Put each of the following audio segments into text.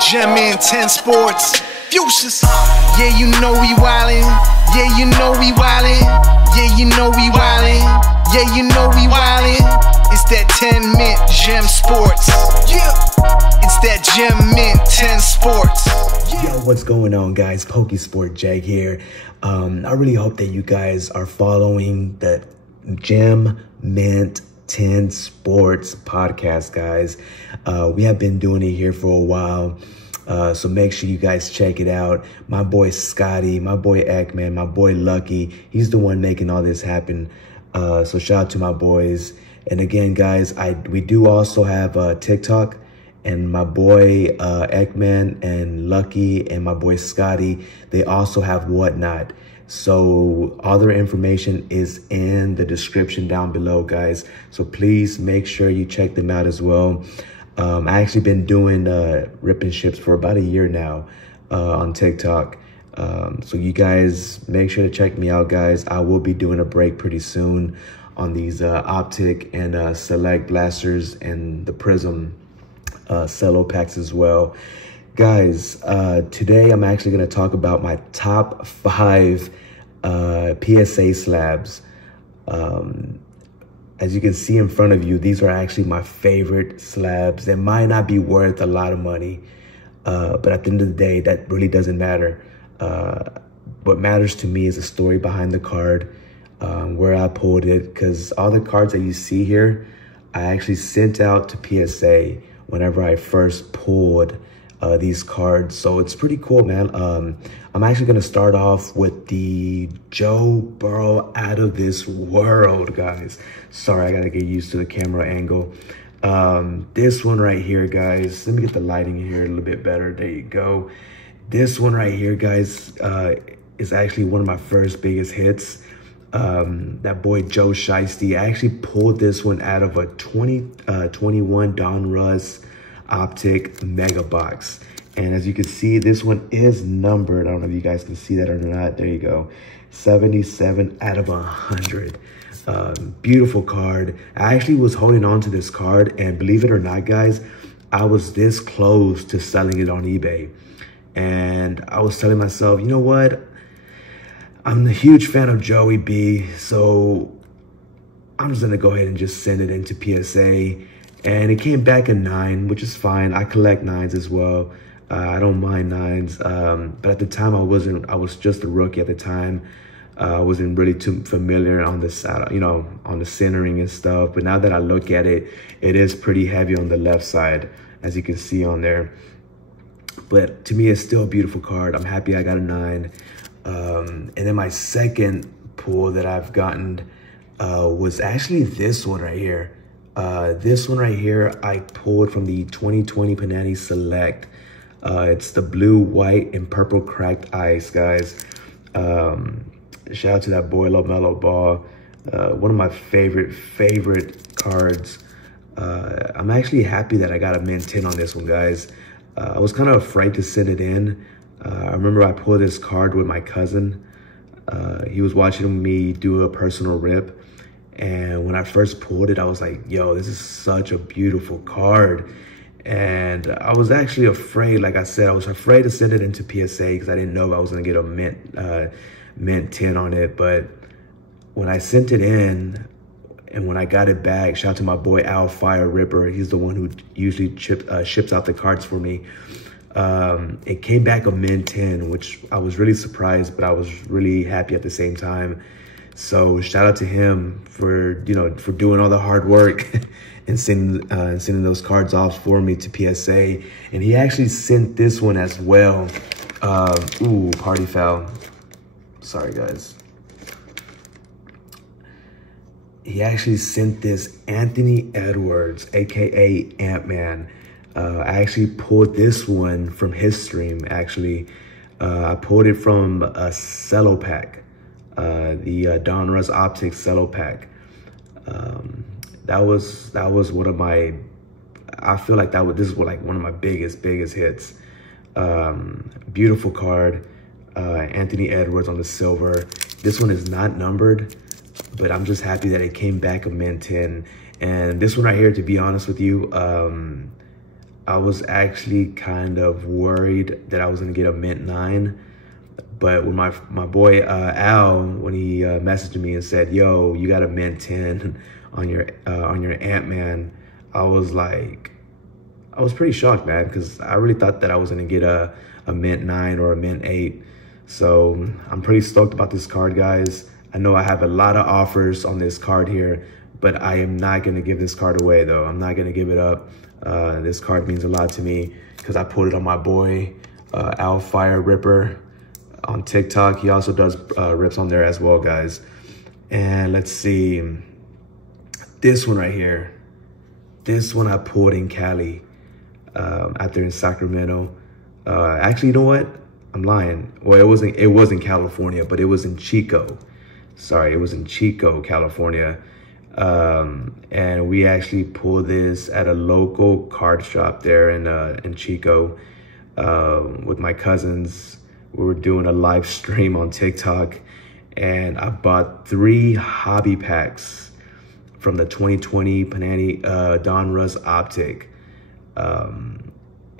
Gem in 10 sports. Fuchsias. Yeah, you know we wildin'. Yeah, you know we wildin'. Yeah, you know we wildin'. Yeah, you know we wildin'. It's that 10 mint Gem Sports. Yeah, it's that Gem mint 10 sports. Yeah. Yo, what's going on, guys? PokeSportJeg here. I really hope that you guys are following the Gem Mint 10 Sports podcast, guys. We have been doing it here for a while. So make sure you guys check it out. My boy Scotty, my boy Ekman, my boy Lucky, he's the one making all this happen. So shout out to my boys. And again, guys, we do also have TikTok, and my boy Ekman and Lucky and my boy Scotty, they also have Whatnot. So all their information is in the description down below, guys. So please make sure you check them out as well. I actually been doing ripping ships for about a year now on TikTok. So you guys make sure to check me out, guys. I will be doing a break pretty soon on these optic and select blasters and the prism cello packs as well. Guys, today I'm actually going to talk about my top 5 PSA slabs. As you can see in front of you, these are actually my favorite slabs. They might not be worth a lot of money, but at the end of the day, that really doesn't matter. What matters to me is the story behind the card, where I pulled it, because all the cards that you see here, I actually sent out to PSA whenever I first pulled these cards. So it's pretty cool, man. I'm actually going to start off with the Joe Burrow Out of This World, guys. Sorry, I got to get used to the camera angle. This one right here, guys. Let me get the lighting here a little bit better. There you go. This one right here, guys, is actually one of my first biggest hits. That boy Joe Shiesty. I actually pulled this one out of a 2021 Don Russ optic mega box, and as you can see, this one is numbered. I don't know if you guys can see that or not. There you go, 77 out of 100. Beautiful card. I actually was holding on to this card, and believe it or not, guys, I was this close to selling it on eBay. And I was telling myself, you know what, I'm a huge fan of Joey B, so I'm just gonna go ahead and just send it into PSA. And it came back a 9, which is fine. I collect 9s as well. I don't mind 9s. But at the time, I was just a rookie at the time. I wasn't really too familiar on the side, you know, on the centering and stuff. But now that I look at it, it is pretty heavy on the left side, as you can see on there. But to me, it's still a beautiful card. I'm happy I got a 9. And then my second pull that I've gotten was actually this one right here. This one right here, I pulled from the 2020 Panini Select. It's the blue, white, and purple cracked ice, guys. Shout out to that boy LaMelo Ball. One of my favorite cards. I'm actually happy that I got a mint 10 on this one, guys. I was kind of afraid to send it in. I remember I pulled this card with my cousin. He was watching me do a personal rip. And when I first pulled it, I was like, yo, this is such a beautiful card. And I was actually afraid, like I said, I was afraid to send it into PSA because I didn't know I was going to get a mint 10 on it. But when I sent it in and when I got it back, shout out to my boy Al Fire Ripper. He's the one who usually ships out the cards for me. It came back a mint 10, which I was really surprised, but I was really happy at the same time. So shout out to him for, you know, for doing all the hard work and sending those cards off for me to PSA. And he actually sent this one as well. Ooh, party foul. Sorry, guys. He actually sent this Anthony Edwards, aka Ant-Man. I actually pulled this one from his stream, actually. I pulled it from a cello pack. The Don Russ Optics cello pack. That was one of my, I feel like this is like one of my biggest hits. Beautiful card. Anthony Edwards on the silver. This one is not numbered, but I'm just happy that it came back a mint 10. And this one right here, to be honest with you, I was actually kind of worried that I was gonna get a mint 9. But when my boy Al, when he messaged me and said, "Yo, you got a mint 10 on your Ant-Man," I was pretty shocked, man, because I really thought that I was gonna get a mint 9 or a mint 8. So I'm pretty stoked about this card, guys. I know I have a lot of offers on this card here, but I am not gonna give this card away though. I'm not gonna give it up. This card means a lot to me because I put it on my boy Al Fire Ripper on TikTok. He also does rips on there as well, guys. And let's see, this one right here. This one I pulled in Cali, out there in Sacramento. Actually, you know what? I'm lying. Well, it was in California, but it was in Chico. Sorry, it was in Chico, California. And we actually pulled this at a local card shop there in Chico with my cousins. We were doing a live stream on TikTok, and I bought 3 hobby packs from the 2020 Panini Donruss Optic.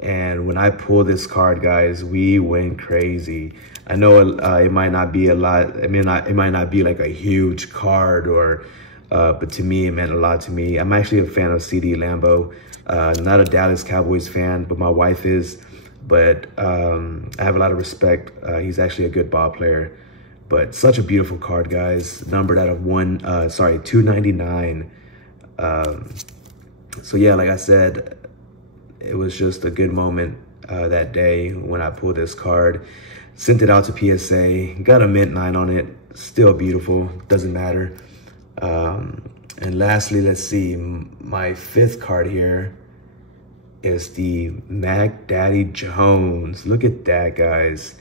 And when I pulled this card, guys, we went crazy. I know it might not be a lot. It might not be like a huge card, or but to me, it meant a lot to me. I'm actually a fan of CD Lambeau. Not a Dallas Cowboys fan, but my wife is. But I have a lot of respect. He's actually a good ball player. But such a beautiful card, guys. Numbered out of 299. So yeah, like I said, it was just a good moment that day when I pulled this card. Sent it out to PSA. Got a mint 9 on it. Still beautiful. Doesn't matter. And lastly, let's see. My 5th card here is the Mac Daddy Jones. Look at that, guys.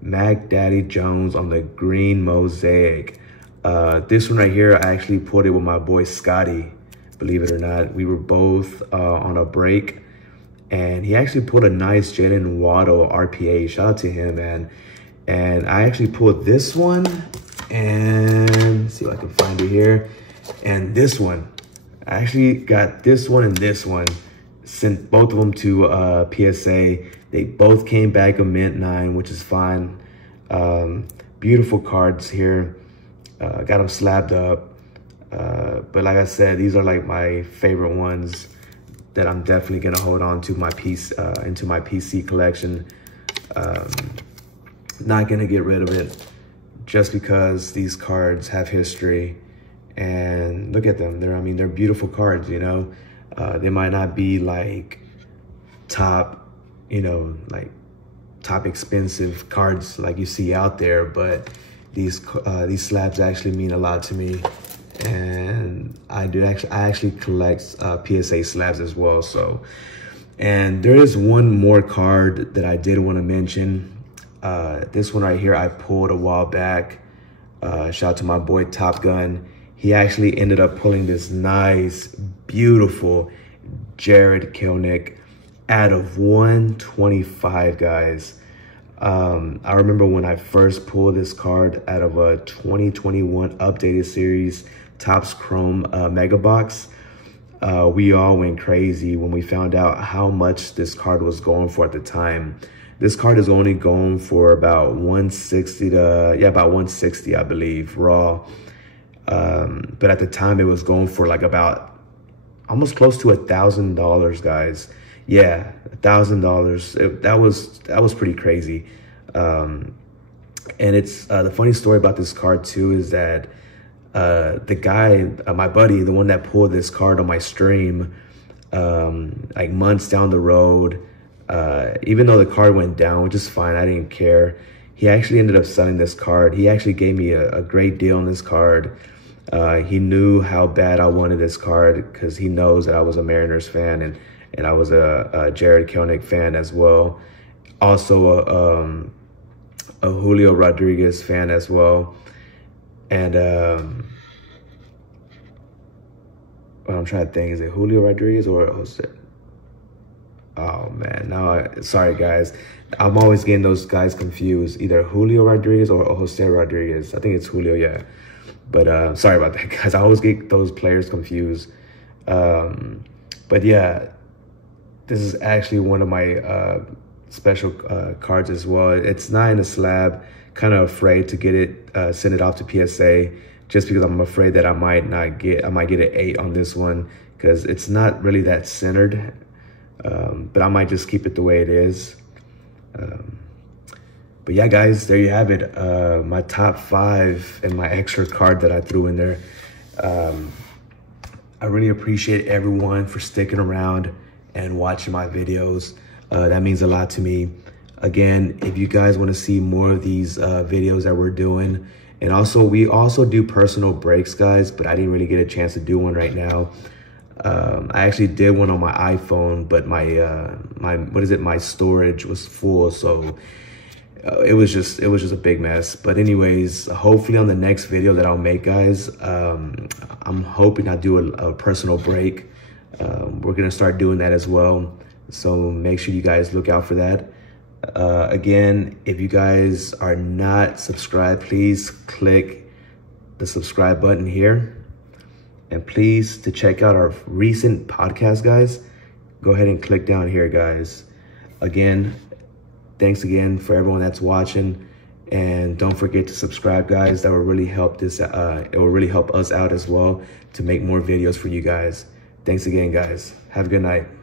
Mac Daddy Jones on the green mosaic. This one right here, I actually pulled it with my boy Scotty. Believe it or not, we were both on a break, and he actually pulled a nice Jalen Waddle RPA. Shout out to him, man. And I actually pulled this one, and let's see if I can find it here. And this one, I actually got this one and this one. Sent both of them to PSA. They both came back a mint 9, which is fine. Beautiful cards here. Got them slabbed up. But like I said, these are like my favorite ones that I'm definitely gonna hold on to my into my PC collection. Not gonna get rid of it just because these cards have history. And look at them. They're beautiful cards, you know. They might not be like top, top expensive cards like you see out there, but these slabs actually mean a lot to me. And I actually collect PSA slabs as well. So, and there is one more card that I did want to mention. This one right here I pulled a while back. Shout out to my boy Top Gun. He actually ended up pulling this nice, beautiful Jared Kelenic out of 125, guys. I remember when I first pulled this card out of a 2021 updated series Topps Chrome Mega Box. We all went crazy when we found out how much this card was going for at the time. This card is only going for about 160 about 160, I believe, raw. But at the time it was going for like about almost close to $1,000, guys. Yeah, $1,000. That was pretty crazy. And it's the funny story about this card too is that the guy, my buddy, the one that pulled this card on my stream, like months down the road, even though the card went down, which is fine, I didn't care. He actually ended up selling this card. He actually gave me a great deal on this card. He knew how bad I wanted this card because he knows that I was a Mariners fan and I was a Jared Kelenic fan as well. Also a Julio Rodriguez fan as well. And well, I'm trying to think, is it Julio Rodriguez or Jose? Oh man, sorry guys. I'm always getting those guys confused, either Julio Rodriguez or Jose Rodriguez. I think it's Julio, yeah. But sorry about that, guys. I always get those players confused. But yeah, this is actually one of my special cards as well. It's not in a slab. Kind of afraid to get it, send it off to PSA, just because I'm afraid that I might get an 8 on this one, because it's not really that centered. But I might just keep it the way it is. But yeah, guys, there you have it. My top 5 and my extra card that I threw in there. I really appreciate everyone for sticking around and watching my videos. That means a lot to me. Again, if you guys want to see more of these videos that we're doing, and also we also do personal breaks, guys, but I didn't really get a chance to do one right now. I actually did one on my iPhone, but my storage was full, so it was just a big mess. But anyways, hopefully on the next video that I'll make, guys, I'm hoping I do a personal break. We're gonna start doing that as well, so make sure you guys look out for that. Again, if you guys are not subscribed, please click the subscribe button here. And please, to check out our recent podcast, guys, go ahead and click down here, guys. Again, thanks again for everyone that's watching. And don't forget to subscribe, guys. That will really help it will really help us out as well to make more videos for you guys. Thanks again, guys. Have a good night.